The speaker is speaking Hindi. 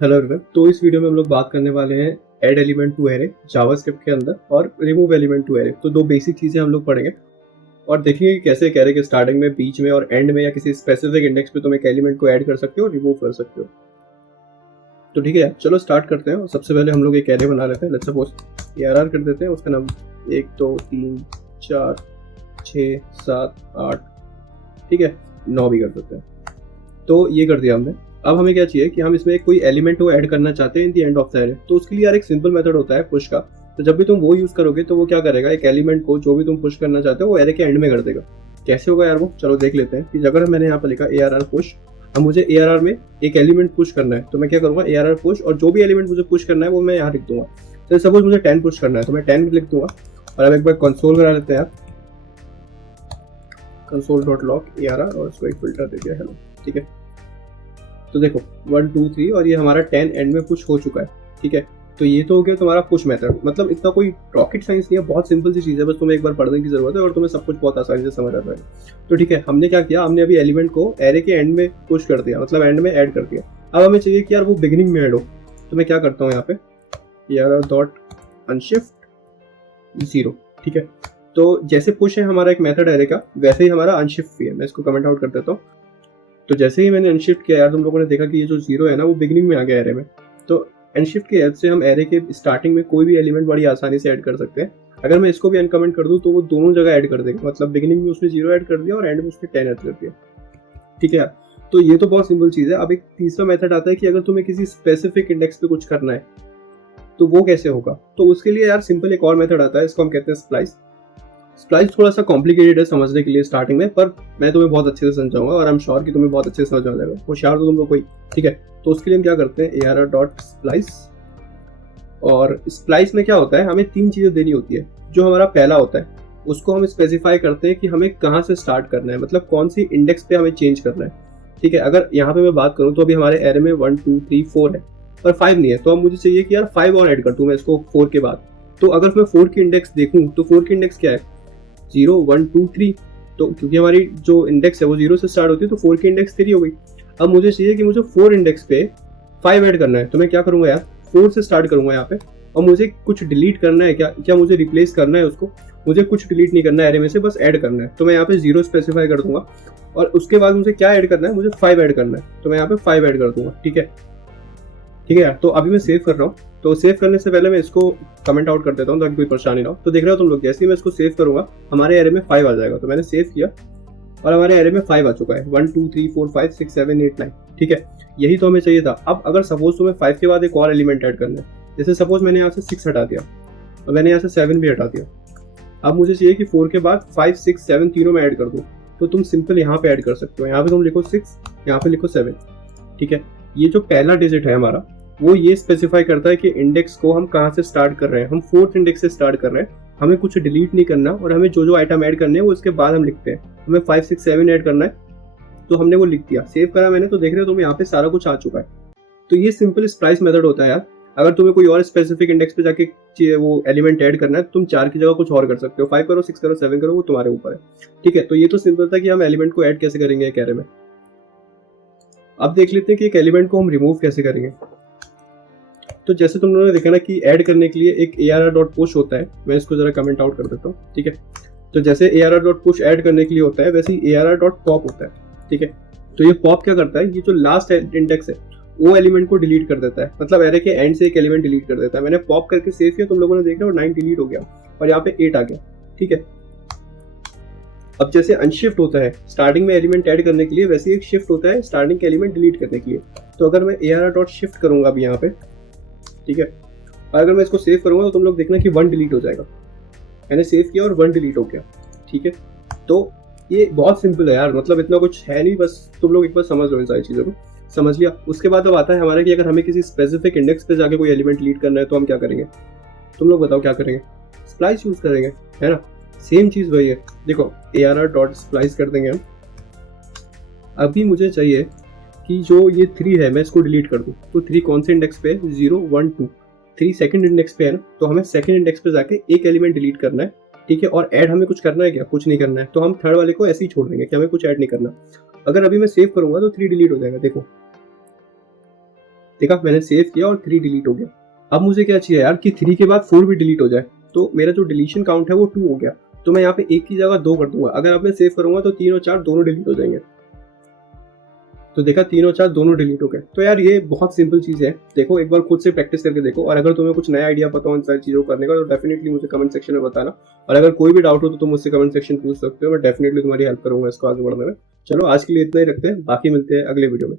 Hello everyone. तो इस वीडियो में हम लोग बात करने वाले हैं add element to array JavaScript के अंदर और रिमूव एलिमेंट टू एरे। तो दो बेसिक चीज़ें हम लोग पढ़ेंगे और देखेंगे कि कैसे एक एरे के स्टार्टिंग में, बीच में और एंड में या किसी स्पेसिफिक इंडेक्स पे तुम एक एलिमेंट को ऐड कर सकते हो और रिमूव कर सकते हो। तो ठीक है यार, चलो स्टार्ट करते हैं। और सबसे पहले हम लोग एक एरे बना लेते हैं। लेट्स सपोज ARR कर देते हैं, उसका नाम 1 2 3 4 6 7 8, ठीक है, 9 भी कर देते हैं। तो ये कर दिया हमने। अब हमें क्या चाहिए कि हम इसमें कोई एलिमेंट को ऐड करना चाहते हैं in the end of the array. तो उसके लिए यार एक सिंपल मेथड होता है पुश का। तो जब भी तुम वो यूज करोगे तो वो क्या करेगा, एक एलिमेंट को जो भी तुम पुश करना चाहते हो वो एरे के एंड में कर देगा। कैसे होगा यार वो, चलो देख लेते हैं। कि अगर मैंने यहाँ पर लिखा ARR पुश, अब मुझे ARR में एक एलिमेंट पुश करना है, तो मैं क्या करूँगा, ARR पुश, और जो भी एलिमेंट मुझे पुश करना है वो मैं यहाँ लिख दूंगा। तो सपोज मुझे 10 पुश करना है तो मैं 10 लिख दूंगा। और अब एक बार कंसोल करा लेते हैं यार, console.log ARR, और इसको एक फिल्टर दे दिया हेलो, ठीक है। तो देखो 1 2 3 और ये हमारा 10 एंड में पुश हो चुका है, ठीक है। तो ये तो हो गया तुम्हारा पुश मेथड। मतलब इतना कोई रॉकेट साइंस नहीं है, बहुत सिंपल सी चीज़ है, बस तुम्हें एक बार पढ़ने की जरूरत है और तुम्हें सब कुछ बहुत आसानी से समझ आ जाएगा। तो ठीक है, हमने क्या किया, हमने अभी एलिमेंट को एरे के एंड में पुश कर दिया, मतलब एंड में ऐड कर दिया। अब हमें चाहिए कि यार वो बिगिनिंग में ऐड हो। तो मैं क्या करता हूँ यहाँ पे ARR डॉट अनशिफ्ट 0, ठीक है। तो जैसे पुश है हमारा एक मेथड एरे का, वैसे ही हमारा अनशिफ्ट भी है। मैं इसको कमेंट आउट कर देता हूँ। तो जैसे ही मैंने अनशिफ्ट किया यार, तुम लोगों ने देखा कि ये जो 0 है ना वो बिगिनिंग में आ गया एरे में। तो अनशिफ्ट की हेल्प से हम एरे के स्टार्टिंग में कोई भी एलिमेंट बड़ी आसानी से ऐड कर सकते हैं। अगर मैं इसको भी अनकमेंट कर दूं तो वो दोनों जगह ऐड कर देगा। मतलब बिगिनिंग में उसने 0 ऐड कर दिया और एंड में उसने 10 ऐड कर दिया, ठीक है यार। तो ये तो बहुत सिंपल चीज़ है। अब एक तीसरा मेथड आता है कि अगर तुम्हें किसी स्पेसिफिक इंडेक्स पे कुछ करना है तो वो कैसे होगा। तो उसके लिए यार सिंपल एक और मेथड आता है, इसको हम कहते हैं स्प्लाइस। स्प्लाइस थोड़ा सा कॉम्प्लिकेटेड है समझने के लिए स्टार्टिंग में, पर मैं तुम्हें बहुत अच्छे से समझाऊंगा और आई एम श्योर कि तुम्हें बहुत अच्छे से समझ आ जाएगा। होशियार तो तुम लोग कोई, ठीक है। तो उसके लिए हम क्या करते हैं, ARR डॉट स्प्लाइस। और स्प्लाइस में क्या होता है, हमें 3 चीज़ें देनी होती है। जो हमारा पहला होता है उसको हम स्पेसिफाई करते हैं कि हमें कहाँ से स्टार्ट करना है, मतलब कौन सी इंडेक्स पे हमें चेंज करना है, ठीक है। अगर यहाँ पे मैं बात करूँ तो अभी हमारे एरे में 1 2 3 4 है पर 5 नहीं है। तो अब मुझे चाहिए कि यार 5 और ऐड कर दूँ मैं इसको 4 के बाद। तो अगर मैं 4 की इंडेक्स देखूँ तो 4 की इंडेक्स क्या है, 0 1 2 3। तो क्योंकि हमारी जो इंडेक्स है वो 0 से स्टार्ट होती है तो 4 की इंडेक्स 3 हो गई। अब मुझे चाहिए कि मुझे 4 इंडेक्स पे 5 ऐड करना है। तो मैं क्या करूंगा यार, 4 से स्टार्ट करूंगा यहाँ पे। और मुझे कुछ डिलीट करना है, क्या मुझे रिप्लेस करना है उसको, मुझे कुछ डिलीट नहीं करना है एरे में से, बस ऐड करना है। तो मैं यहाँ पे 0 स्पेसिफाई कर दूंगा। और उसके बाद मुझे क्या ऐड करना है, मुझे 5 ऐड करना है। तो मैं यहाँ पे 5 ऐड कर दूंगा, ठीक है, ठीक है यार। तो अभी मैं सेव कर रहा हूँ। तो सेव करने से पहले मैं इसको कमेंट आउट कर देता हूँ ताकि कोई परेशानी ना हो। तो देख रहे हो तुम लोग, जैसे ही मैं इसको सेव करूंगा हमारे एरे में 5 आ जाएगा। तो मैंने सेव किया और हमारे एरे में 5 आ चुका है। 1 2 3 4 5 6 7 8 9, ठीक है। यही तो हमें चाहिए था। अब अगर सपोज तुम्हें 5 के बाद एक और एलिमेंट ऐड करना है, जैसे सपोज मैंने यहाँ से 6 हटा दिया और मैंने यहाँ से 7 भी हटा दिया। अब मुझे चाहिए कि 4 के बाद 5 6 7 तीनों में ऐड कर दूँ। तो तुम सिंपल यहाँ पे ऐड कर सकते हो। यहाँ पे तुम लिखो 6, यहाँ पे लिखो 7, ठीक है। ये जो पहला डिजिट है हमारा वो ये स्पेसिफाई करता है कि इंडेक्स को हम कहाँ से स्टार्ट कर रहे हैं। हम 4th इंडेक्स से स्टार्ट कर रहे हैं, हमें कुछ डिलीट नहीं करना और हमें जो जो आइटम ऐड करने हैं वो इसके बाद हम लिखते हैं। हमें 5 6 7 ऐड करना है तो हमने वो लिख दिया, सेव करा मैंने। तो देख रहे हो तुम यहाँ पे सारा कुछ आ चुका है। तो ये सिंपल स्प्लाइस मेथड होता है यार। अगर तुम्हें कोई और स्पेसिफिक इंडेक्स पे जाके वो एलिमेंट ऐड करना है तुम 4 की जगह कुछ और कर सकते हो। 5 करो, 6 करो, 7 करो, वो तुम्हारे ऊपर है, ठीक है। तो ये तो सिंपल था कि हम एलिमेंट को ऐड कैसे करेंगे एक एरे में। अब देख लेते हैं कि एक एलिमेंट को हम रिमूव कैसे करेंगे। तो जैसे तुम लोगों ने देखा ना कि ऐड करने के लिए एक ARR डॉट पुश होता है। मैं इसको जरा कमेंट आउट कर देता हूँ, ठीक है। तो जैसे ARR डॉट पुश ऐड करने के लिए होता है, वैसे ही ARR डॉट पॉप होता है, ठीक है। तो ये पॉप क्या करता है, ये जो लास्ट इंडेक्स है वो एलिमेंट को डिलीट कर देता है। मतलब एरे के एंड से एक एलिमेंट डिलीट कर देता है। मैंने पॉप करके सेव किया, तुम लोगों ने देखा 9 डिलीट हो गया और यहाँ पे 8 आ गया, ठीक है। अब जैसे अनशिफ्ट होता है स्टार्टिंग में एलिमेंट ऐड करने के लिए, वैसे एक शिफ्ट होता है स्टार्टिंग के एलिमेंट डिलीट करने के लिए। तो अगर मैं ARR डॉट शिफ्ट करूंगा अभी यहाँ पे, ठीक है, और अगर मैं इसको सेव करूंगा तो तुम लोग देखना कि 1 डिलीट हो जाएगा। मैंने सेव किया और 1 डिलीट हो गया, ठीक है। तो ये बहुत सिंपल है यार, मतलब इतना कुछ है नहीं, बस तुम लोग एक बार समझ लो इन सारी चीज़ों को। समझ लिया। उसके बाद अब आता है हमारा कि अगर हमें किसी स्पेसिफिक इंडेक्स पे जाके कोई एलिमेंट डिलीट करना है तो हम क्या करेंगे। तुम लोग बताओ क्या करेंगे, स्प्लाइस यूज करेंगे, है ना। सेम चीज़ वही है। देखो ARR डॉट स्प्लाइस कर देंगे हम। अभी मुझे चाहिए कि जो ये 3 है मैं इसको डिलीट कर दूँ। तो 3 कौन से इंडेक्स पे है, 0 1 2 3 सेकंड इंडेक्स पे है ना। तो हमें सेकंड इंडेक्स पे जाके एक एलिमेंट डिलीट करना है, ठीक है। और ऐड हमें कुछ करना है क्या, कुछ नहीं करना है। तो हम थर्ड वाले को ऐसे ही छोड़ देंगे कि हमें कुछ ऐड नहीं करना। अगर अभी मैं सेव करूंगा तो 3 डिलीट हो जाएगा। देखो देखा मैंने सेव किया और 3 डिलीट हो गया। अब मुझे क्या चाहिए यार कि 3 के बाद 4 भी डिलीट हो जाए, तो मेरा जो डिलीशन काउंट है वो 2 हो गया। तो मैं यहाँ पे 1 की जगह 2 कर दूंगा। अगर अब मैं सेव करूंगा तो 3 और 4 दोनों डिलीट हो जाएंगे। तो देखा 3 और 4 दोनों डिलीट हो गए। तो यार ये बहुत सिंपल चीज़ है, देखो एक बार खुद से प्रैक्टिस करके देखो, और अगर तुम्हें कुछ नया आइडिया पता हो इन सारी चीज़ों को करने का तो डेफिनेटली मुझे कमेंट सेक्शन में बताना। और अगर कोई भी डाउट हो तो तुम मुझसे कमेंट सेक्शन पूछ सकते हो, मैं डेफिनेटली तुम्हारी हेल्प करूंगा इसको आगे बढ़ने में। चलो आज के लिए इतना ही रखते हैं, बाकी मिलते हैं अगले वीडियो में।